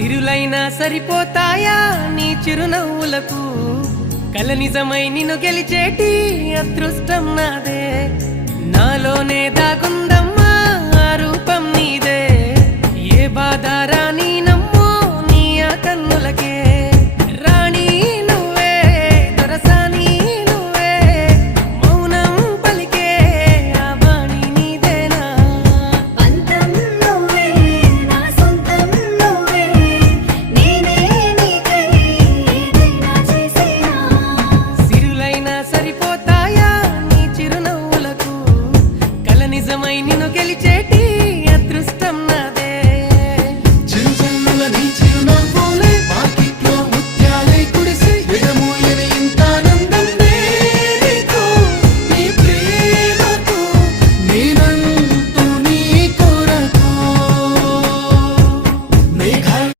సిరులైనా సరిపోతాయా నీ చిరునవ్వులకు కల నిజమై నిన్ను గెలిచేటి అదృష్టం నాదే నాలోనే దాగుందమ్మా ఆ రూపం నీదే ఏ బాధ రాని